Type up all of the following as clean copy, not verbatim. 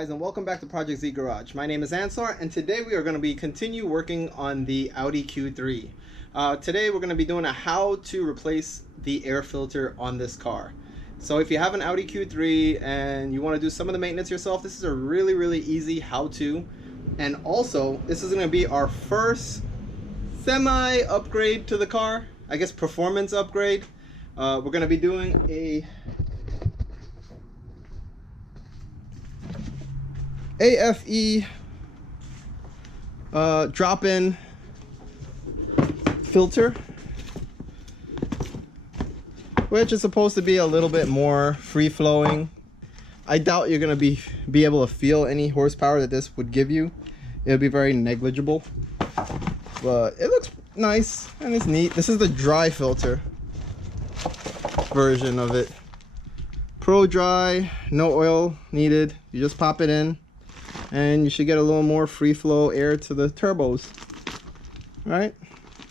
guys, and welcome back to Project Z Garage. My name is Ansar, and today we are going to be continue working on the Audi Q3. Today we're going to be doing a how to replace the air filter on this car. So if you have an Audi Q3 and you want to do some of the maintenance yourself, this is a really easy how-to. And also, this is going to be our first semi-upgrade to the car, I guess performance upgrade. We're going to be doing a aFe drop-in filter, which is supposed to be a little bit more free-flowing. I doubt you're gonna be able to feel any horsepower that this would give you. It'll be very negligible, but it looks nice and it's neat. This is the dry filter version of it. Pro dry, no oil needed. You just pop it in and you should get a little more free flow air to the turbos. Right?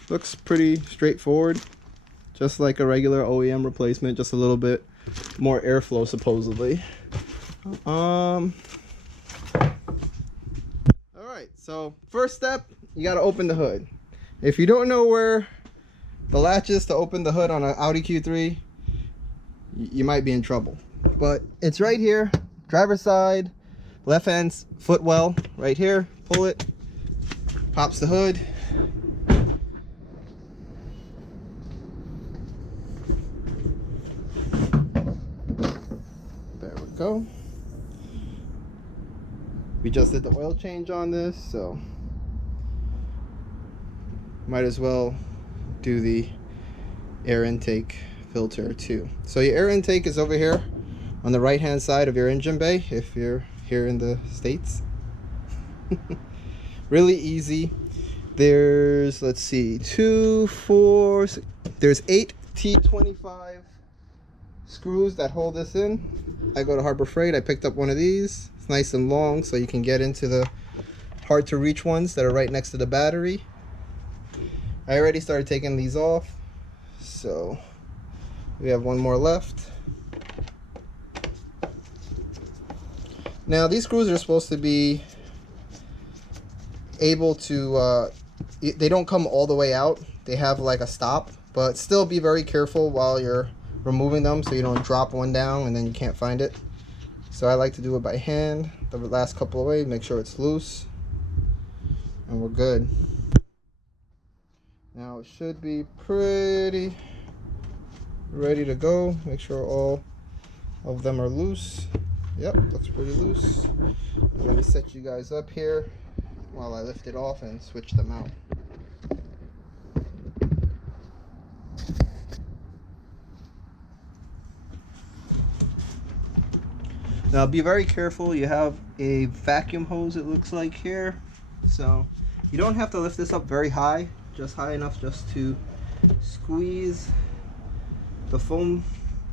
Looks pretty straightforward, just like a regular OEM replacement, just a little bit more airflow supposedly. All right, so first step, you got to open the hood. If you don't know where the latch is to open the hood on an Audi Q3, you might be in trouble, but it's right here, driver's side, left hand footwell right here. Pull it, pops the hood. There we go. We just did the oil change on this, so might as well do the air intake filter too. So your air intake is over here on the right hand side of your engine bay if you're here in the States. Really easy. There's, let's see, 2, 4, there's 8 T25 screws that hold this in. I go to Harbor Freight, I picked up one of these. It's nice and long, so you can get into the hard to reach ones that are right next to the battery. I already started taking these off, so we have one more left. Now these screws are supposed to be able to, they don't come all the way out. They have like a stop, but still be very careful while you're removing them so you don't drop one down and then you can't find it. So I like to do it by hand the last couple of ways, make sure it's loose, and we're good. Now it should be pretty ready to go. Make sure all of them are loose. Yep, looks pretty loose. Let me set you guys up here while I lift it off and switch them out. Now be very careful. You have a vacuum hose, it looks like here. So you don't have to lift this up very high, just high enough just to squeeze the foam.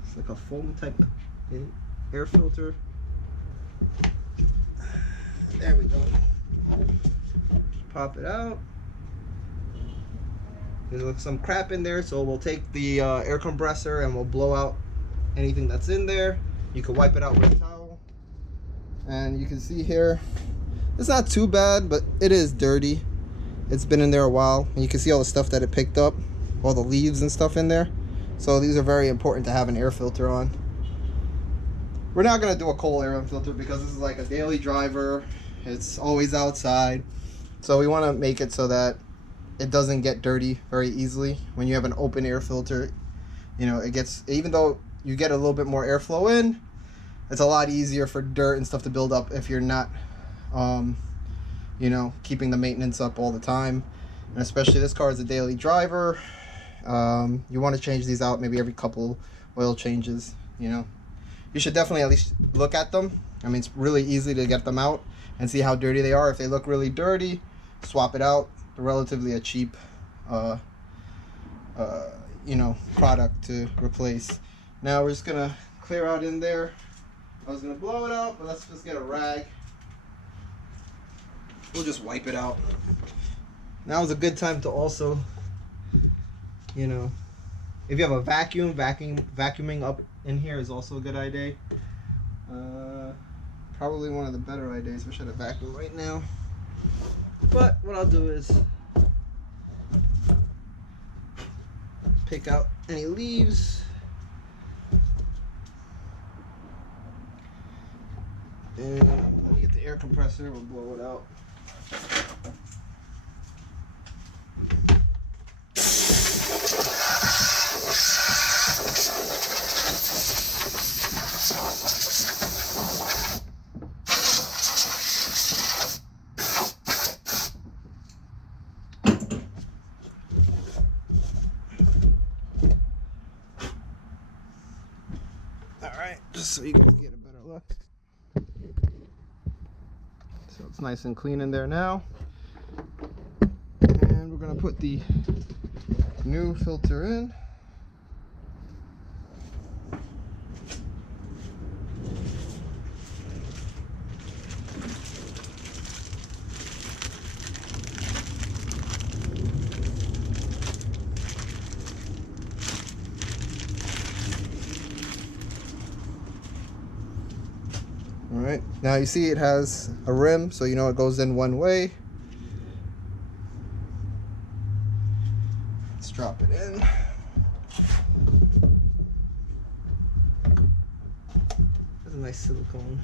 It's like a foam type of air filter. There we go. Pop it out. There's some crap in there, so we'll take the air compressor and we'll blow out anything that's in there. You can wipe it out with a towel. And you can see here, it's not too bad, but it is dirty. It's been in there a while. And you can see all the stuff that it picked up, all the leaves and stuff in there. So these are very important to have an air filter on. We're not going to do a cold air filter because this is like a daily driver. It's always outside. So we want to make it so that it doesn't get dirty very easily. When you have an open air filter, you know, it gets, even though you get a little bit more airflow in, it's a lot easier for dirt and stuff to build up if you're not, you know, keeping the maintenance up all the time. And especially this car is a daily driver. You want to change these out maybe every couple oil changes, you know. You should definitely at least look at them. I mean, it's really easy to get them out and see how dirty they are. If they look really dirty, swap it out. They're relatively a cheap, you know, product to replace. Now we're just gonna clear out in there. I was gonna blow it out, but let's just get a rag. We'll just wipe it out. Now is a good time to also, you know, if you have a vacuuming up in here is also a good idea. Probably one of the better ideas. Wish I had a vacuum right now. But what I'll do is pick out any leaves. And let me get the air compressor, we'll blow it out. Alright, just so you guys get a better look. So it's nice and clean in there now. And we're going to put the new filter in. Alright, now you see it has a rim, so you know it goes in one way. Let's drop it in. There's a nice silicone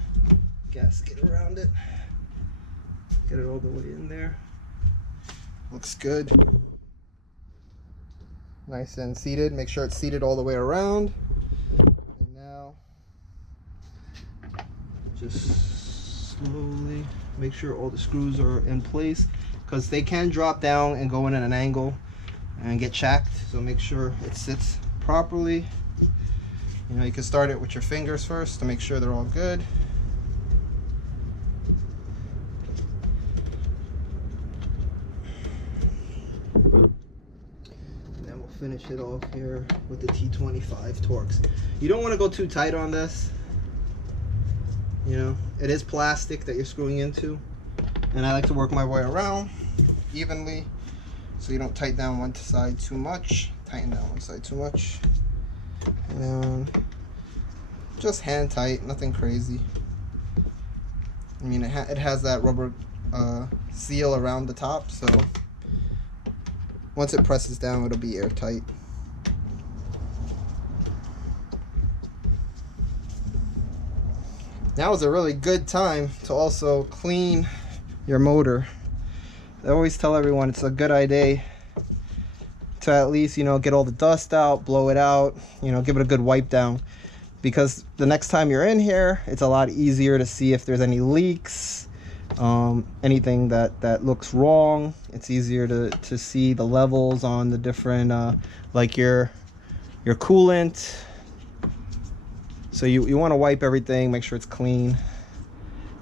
gasket around it. Get it all the way in there. Looks good. Nice and seated. Make sure it's seated all the way around. And now just slowly make sure all the screws are in place, because they can drop down and go in at an angle and get chacked, so make sure it sits properly. You know, you can start it with your fingers first to make sure they're all good. And then we'll finish it off here with the T25 Torx. You don't want to go too tight on this. You know, it is plastic that you're screwing into, and I like to work my way around evenly so you don't tighten down one side too much. Tighten down one side too much. And just hand tight, nothing crazy. I mean, it has that rubber seal around the top, so once it presses down, it'll be airtight. Now is a really good time to also clean your motor. I always tell everyone it's a good idea to at least, you know, get all the dust out, blow it out, you know, give it a good wipe down, because the next time you're in here, it's a lot easier to see if there's any leaks, anything that looks wrong. It's easier to see the levels on the different like your coolant. So you want to wipe everything, make sure it's clean,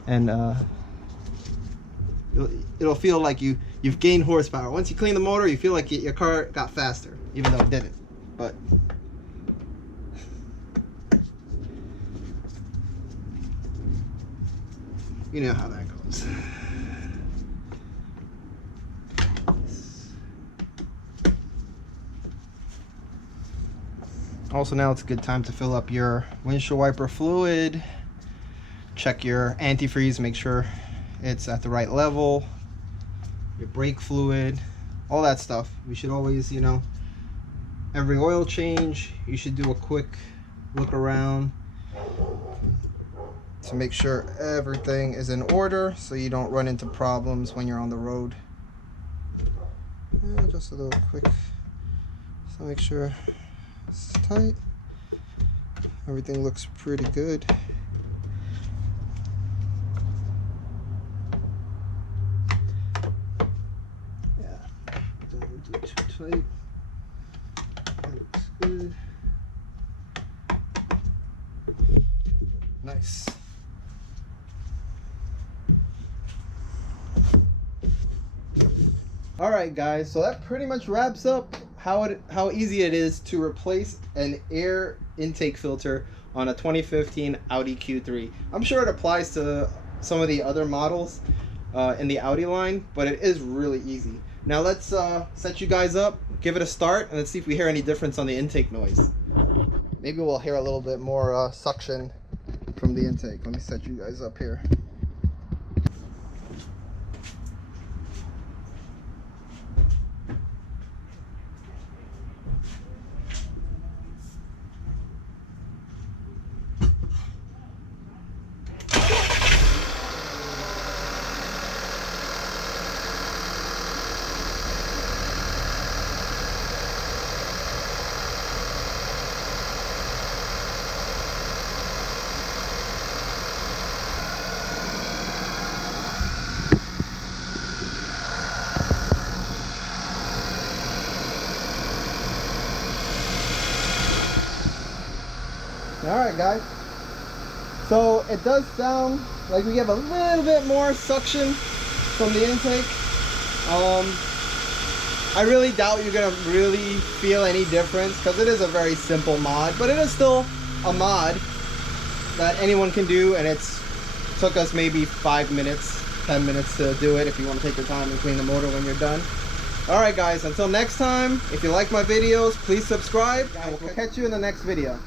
and it'll feel like you've gained horsepower. Once you clean the motor, you feel like your car got faster, even though it didn't. But you know how that goes. Also, now it's a good time to fill up your windshield wiper fluid. Check your antifreeze, make sure it's at the right level. Your brake fluid, all that stuff. We should always, you know, every oil change, you should do a quick look around to make sure everything is in order, so you don't run into problems when you're on the road. And just a little quick, so make sure it's tight. Everything looks pretty good. Yeah, don't do it too tight. That looks good. Nice. All right, guys, so that pretty much wraps up how easy it is to replace an air intake filter on a 2015 Audi Q3. I'm sure it applies to some of the other models in the Audi line, but it is really easy. Now let's set you guys up, give it a start, and let's see if we hear any difference on the intake noise. Maybe we'll hear a little bit more suction from the intake. Let me set you guys up here. Alright guys, so it does sound like we have a little bit more suction from the intake. I really doubt you're gonna really feel any difference because it is a very simple mod, but it is still a mod that anyone can do, and took us maybe 5 minutes, 10 minutes to do it if you want to take your time and clean the motor when you're done. Alright guys, until next time, if you like my videos, please subscribe, and we'll catch you in the next video.